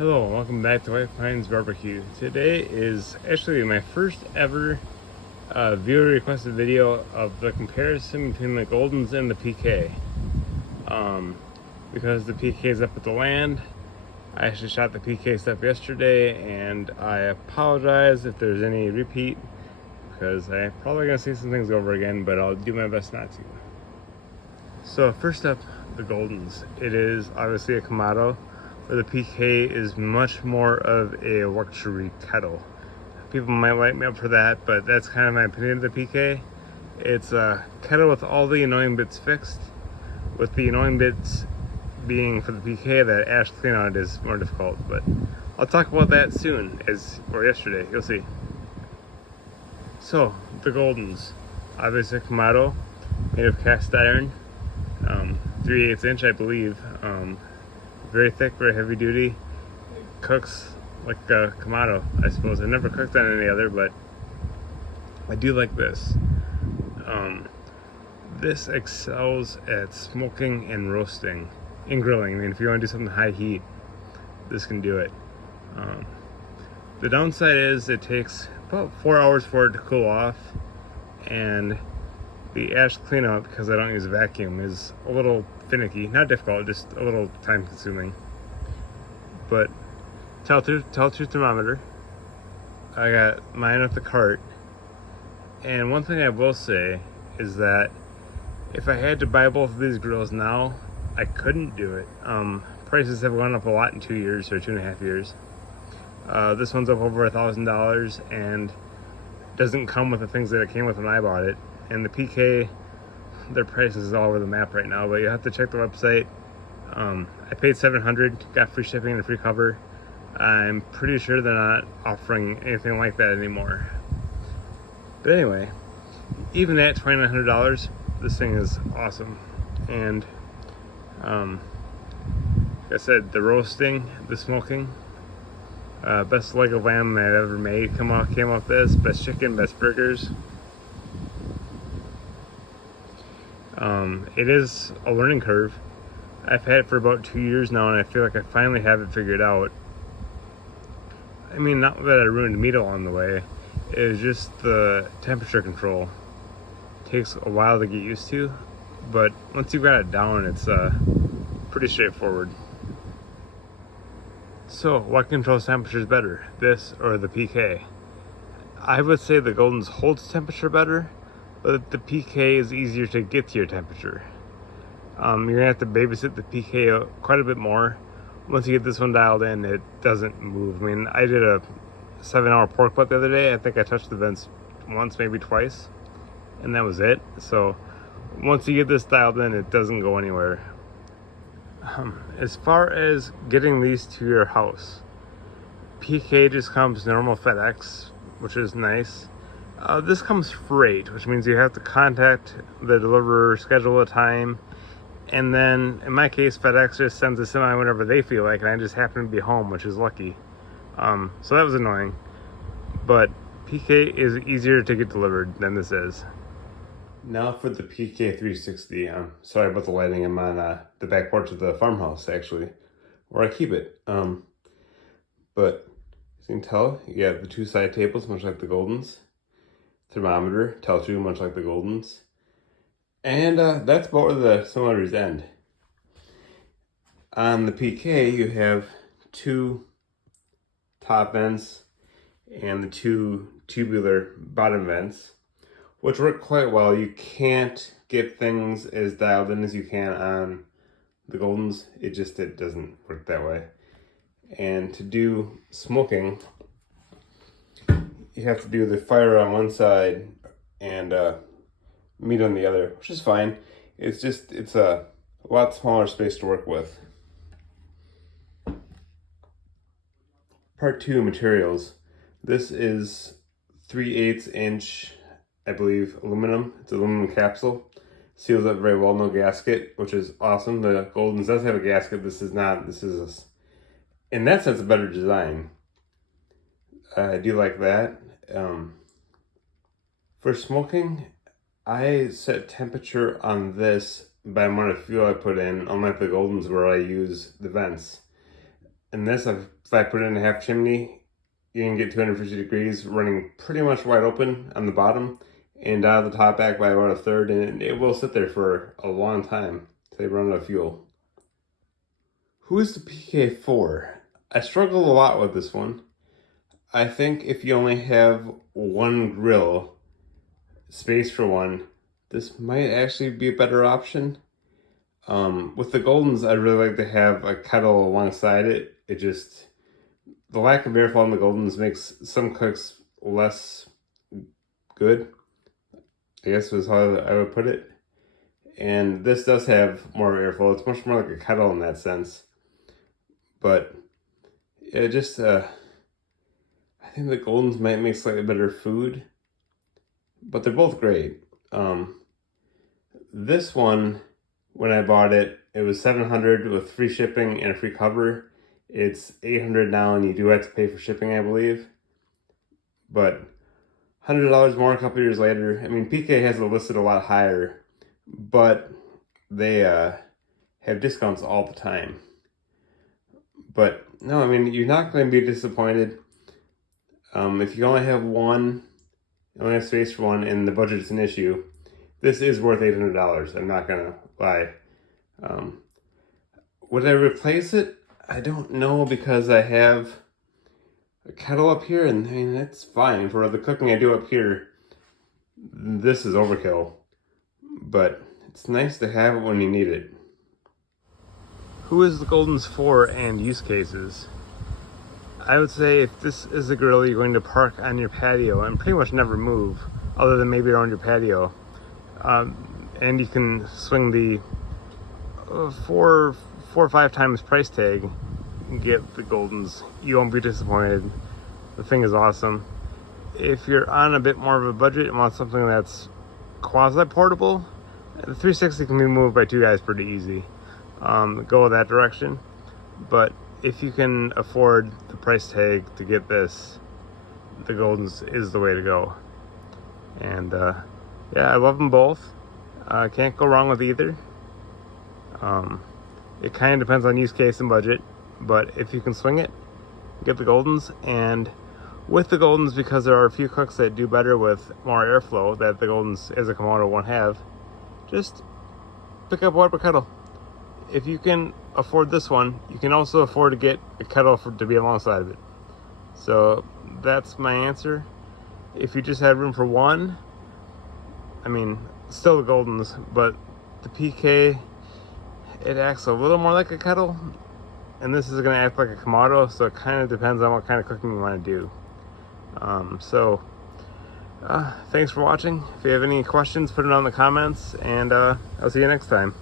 Hello, and welcome back to White Pines Barbecue. Today is actually my first ever viewer requested video of the comparison between the Goldens and the PK. Because the PK is up at the land, I actually shot the PK stuff yesterday, and I apologize if there's any repeat, because I'm probably going to see some things over again, but I'll do my best not to. So first up, the Goldens. It is obviously a Kamado, where the PK is much more of a luxury kettle. People might light me up for that, but that's kind of my opinion of the PK. It's a kettle with all the annoying bits fixed, with the annoying bits being for the PK that ash clean on it is more difficult, but I'll talk about that soon, or yesterday, you'll see. So, the Goldens. Obviously a Kamado, made of cast iron, 3/8 inch I believe. Very thick, very heavy duty. Cooks like a Kamado, I suppose. I've never cooked on any other, but I do like this. This excels at smoking and roasting and grilling. I mean, if you want to do something high heat, this can do it. The downside is it takes about 4 hours for it to cool off, and the ash cleanup, because I don't use a vacuum, is a little finicky. Not difficult, just a little time consuming. But tell-truth thermometer. I got mine at the cart. And one thing I will say is that if I had to buy both of these grills now, I couldn't do it. Prices have gone up a lot in 2 years, or 2.5 years. This one's up over $1,000 and doesn't come with the things that it came with when I bought it. And the PK, their prices is all over the map right now, but you have to check the website. I paid $700, got free shipping and free cover. I'm pretty sure they're not offering anything like that anymore. But anyway, even at $2,900, this thing is awesome. And like I said, the roasting, the smoking, best leg of lamb that I've ever made came off this. Best chicken, best burgers. It is a learning curve. I've had it for about 2 years now, and I feel like I finally have it figured out. I mean, not that I ruined meat along the way. It was just the temperature control. It takes a while to get used to, but once you've got it down, it's pretty straightforward. So, what controls temperatures better, this or the PK? I would say the Goldens holds temperature better, but the PK is easier to get to your temperature. You're gonna have to babysit the PK quite a bit more. Once you get this one dialed in, it doesn't move. I mean, I did a 7-hour pork butt the other day. I think I touched the vents once, maybe twice, and that was it. So once you get this dialed in, it doesn't go anywhere. As far as getting these to your house, PK just comes normal FedEx, which is nice. This comes freight, which means you have to contact the deliverer, schedule a time, and then in my case, FedEx just sends a semi whenever they feel like, and I just happen to be home, which is lucky. So that was annoying. But PK is easier to get delivered than this is. Now for the PK360. Sorry about the lighting. I'm on the back porch of the farmhouse, actually, where I keep it. But as you can tell, you have the two side tables, much like the Goldens. Thermometer, tell-truth, much like the Goldens. And that's about where the similarities end. On the PK, you have two top vents and the two tubular bottom vents, which work quite well. You can't get things as dialed in as you can on the Goldens. It doesn't work that way. And to do smoking, you have to do the fire on one side and meat on the other, which is fine. It's a lot smaller space to work with. Part 2, materials. This is 3/8 inch, I believe, aluminum. It's aluminum capsule. Seals up very well, no gasket, which is awesome. The Goldens does have a gasket. This is not. This is, in that sense, a better design. I do like that. For smoking, I set temperature on this by the amount of fuel I put in, unlike the Goldens where I use the vents. And this, if I put it in a half chimney, you can get 250 degrees running pretty much wide open on the bottom and dial the top back by about a third, and it will sit there for a long time until they run out of fuel. Who is the PK4? I struggle a lot with this one. I think if you only have one grill, space for one, this might actually be a better option. With the Goldens, I'd really like to have a kettle alongside it. The lack of airflow on the Goldens makes some cooks less good, I guess was how I would put it. And this does have more airflow. It's much more like a kettle in that sense. But I think the Goldens might make slightly better food, but they're both great. This one, when I bought it, it was $700 with free shipping and a free cover. It's $800 now, and you do have to pay for shipping, I believe. But $100 more a couple years later. I mean, PK has it listed a lot higher, but they have discounts all the time. But no, I mean, you're not going to be disappointed. If you only have one, you only have space for one, and the budget is an issue, this is worth $800. I'm not going to lie. Would I replace it? I don't know, because I have a kettle up here, and I mean, that's fine. For the cooking I do up here, this is overkill. But it's nice to have it when you need it. Who is the Goldens for and use cases? I would say if this is a grill you're going to park on your patio and pretty much never move, other than maybe around your patio, and you can swing the 4 or 5 times price tag and get the Goldens, you won't be disappointed. The thing is awesome. If you're on a bit more of a budget and want something that's quasi-portable, the 360 can be moved by 2 guys pretty easy. Go that direction. But if you can afford the price tag to get this, the Goldens is the way to go. And yeah, I love them both. Can't go wrong with either. It kind of depends on use case and budget, but if you can swing it, get the Goldens. And with the Goldens, because there are a few cooks that do better with more airflow that the Goldens as a Kamado won't have, just pick up a wiper kettle. If you can afford this one, you can also afford to get a kettle to be alongside of it. So that's my answer. If you just had room for one, I mean, still the Goldens, but the PK, it acts a little more like a kettle, and this is going to act like a Kamado, so it kind of depends on what kind of cooking you want to do. Thanks for watching. If you have any questions, put it on in the comments, and I'll see you next time.